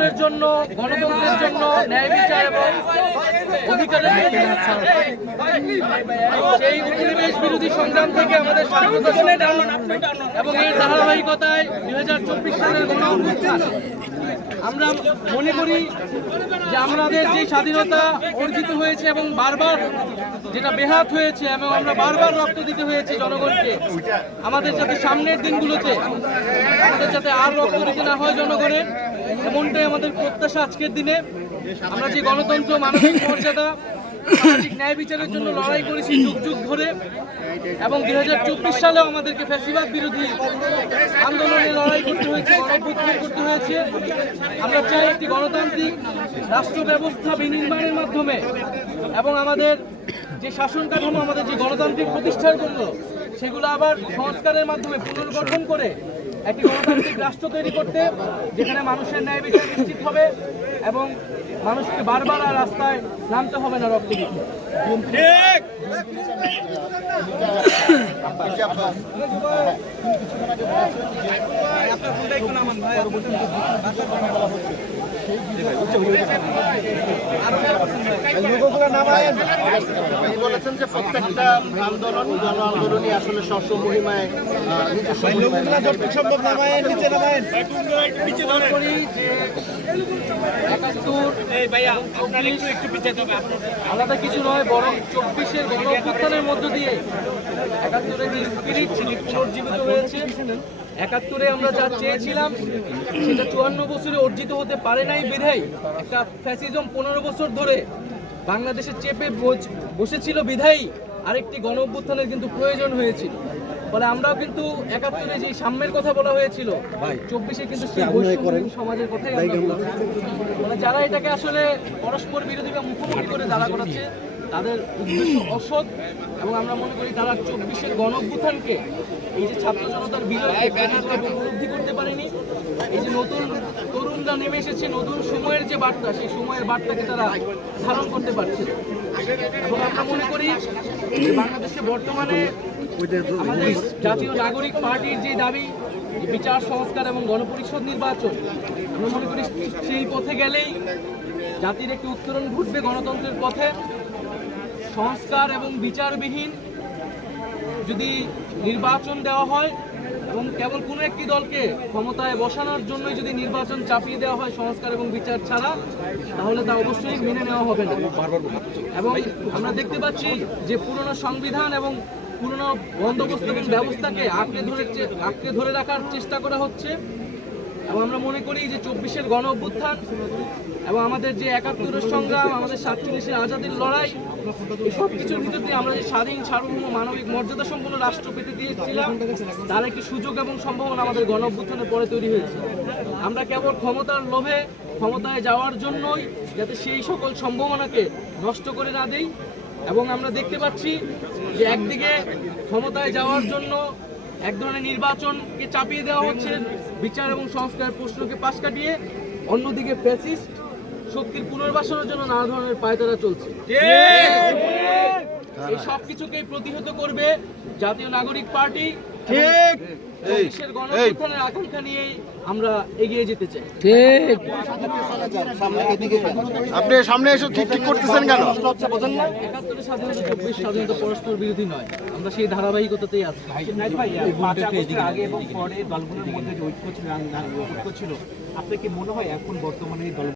নির্বাচনের জন্য, গণতন্ত্রের জন্য, ন্যায় বিচার এবং অধিকারের সেই উপনিবেশ বিরোধী সংগ্রাম থেকে আমাদের স্বাধীনতা সংগ্রাম এবং এর ধারাবাহিকতায় 2024 সালের গণঅভ্যুত্থান। আমরা মনে করি যে আমাদের যে স্বাধীনতা অর্জিত হয়েছে এবং বারবার যেটা বেহাত হয়েছে এবং আমরা বারবার রক্ত দিতে হয়েছে জনগণকে, আমাদের যাতে সামনের দিনগুলোতে আমাদের যাতে আর রক্ত দিতে না হয় জনগণের, এমনটাই আমাদের প্রত্যাশা। আজকের দিনে আমরা যে গণতন্ত্র, মানবিক মর্যাদা, সামাজিক ন্যায় বিচারের জন্য লড়াই করেছি যুগ যুগ ধরে এবং 2024 সালেও আমাদেরকে ফ্যাসিবাদ বিরোধী আন্দোলনে লড়াই করতে হয়েছে, গণঅভ্যুত্থান করতে হয়েছে। আমরা চাই একটি গণতান্ত্রিক রাষ্ট্র ব্যবস্থা বিনির্মাণের মাধ্যমে এবং আমাদের যে শাসন কাঠামো, আমাদের যে গণতান্ত্রিক প্রতিষ্ঠার জন্য সেগুলো আবার সংস্কারের মাধ্যমে পুনর্গঠন করে একটি গণতান্ত্রিক রাষ্ট্র তৈরি করতে, যেখানে মানুষের ন্যায় বিচার নিশ্চিত হবে এবং মানুষকে বারবার আর রাস্তায় নামতে হবে না রক্ত দিতে। বলেছেন যে প্রত্যেকটা আন্দোলন গণ আন্দোলনই আসলে স্ব মহিমায় আলাদা কিছু নয়, বরং 24-এর গণঅভ্যুত্থানের মধ্য দিয়ে 71-এর স্পিরিট পুনর্জীবিত হয়েছে। 71-এ আমরা যা চেয়েছিলাম সেটা 54 বছরে অর্জিত হতে পারে নাই বিধায় একটা ফ্যাসিজম 15 বছর ধরে বাংলাদেশে চেপে বসেছিল বিধায়ী আরেকটি গণঅভ্যুত্থানের কিন্তু প্রয়োজন হয়েছিল। ফলে আমরাও কিন্তু 71-এ যে সাম্যের কথা বলা হয়েছিল, 24-এ কিন্তু সেই বৈষম্য সমাজের কথাই আমরা বলছি। মানে যারা এটাকে আসলে পরস্পর বিরোধী বা মুখোমুখি করে দাঁড়া করাচ্ছে, তাদের উদ্দেশ্য অসৎ এবং আমরা মনে করি তারা 24-এর গণঅভ্যুত্থানকে, এই যে ছাত্র জনতার বিজয়কে উপলব্ধি করতে পারেনি। এই যে নতুন তরুণরা নেমে এসেছে, নতুন সময়ের যে বার্তা, সেই সময়ের বার্তাকে তারা ধারণ করতে পারছে। এবং আমরা মনে করি যে বাংলাদেশে বর্তমানে আমাদের জাতীয় নাগরিক পার্টির যে দাবি, বিচার সংস্কার এবং গণপরিষদ নির্বাচন, আমরা মনে করি সেই পথে গেলেই জাতির একটি উত্তরণ ঘটবে গণতন্ত্রের পথে। সংস্কার এবং বিচারবিহীন যদি নির্বাচন দেওয়া হয় এবং কেবল কোনো একটি দলকে ক্ষমতায় বসানোর জন্যই যদি নির্বাচন চাপিয়ে দেওয়া হয় সংস্কার এবং বিচার ছাড়া, তাহলে তা অবশ্যই মেনে নেওয়া হবে না। এবং আমরা দেখতে পাচ্ছি যে পুরনো সংবিধান এবং পুরনো বন্দোবস্ত এবং ব্যবস্থাকে আঁকড়ে ধরে রাখার চেষ্টা করা হচ্ছে। এবং আমরা মনে করি যে 24-এর গণঅভ্যুত্থান এবং আমাদের যে 71-এর সংগ্রাম, আমাদের 47-এর আজাদির লড়াই, এই সব কিছুর ভিতর দিয়ে আমরা যে স্বাধীন, সার্বভৌম, মানবিক মর্যাদা সম্পন্ন রাষ্ট্র পেতে দিয়েছিলাম, তার একটি সুযোগ এবং সম্ভাবনা আমাদের গণঅভ্যুত্থানের পরে তৈরি হয়েছে। আমরা কেবল ক্ষমতার লোভে ক্ষমতায় যাওয়ার জন্যই যাতে সেই সকল সম্ভাবনাকে নষ্ট করে না দেই। এবং আমরা দেখতে পাচ্ছি যে একদিকে ক্ষমতায় যাওয়ার জন্য এক ধরনের নির্বাচনকে চাপিয়ে দেওয়া হচ্ছে, বিচার এবং সংস্কার প্রশ্নকে পাশ কাটিয়ে, অন্যদিকে ফ্যাসিস্ট শক্তির পুনর্বাসনের জন্য নানা ধরনের পায়তারা চলছে। এই সব কিছুকেই প্রতিহত করবে জাতীয় নাগরিক পার্টি। দেশের গণঅভ্যুত্থানের আকাঙ্ক্ষা নিয়েই আমরা এগিয়ে যেতে চাই। আপনি সামনে এসে ঠিক করতেছেন কেন? 71-এর স্বাধীনতা, 24 স্বাধীনতা পরস্পর বিরোধী নয়, আমরা সেই ধারাবাহিকতাতেই আছি। আগে এবং পরে দলগুলোর মধ্যে যে ঐক্য ছিল, আপনার কি মনে হয় এখন বর্তমানে এই দল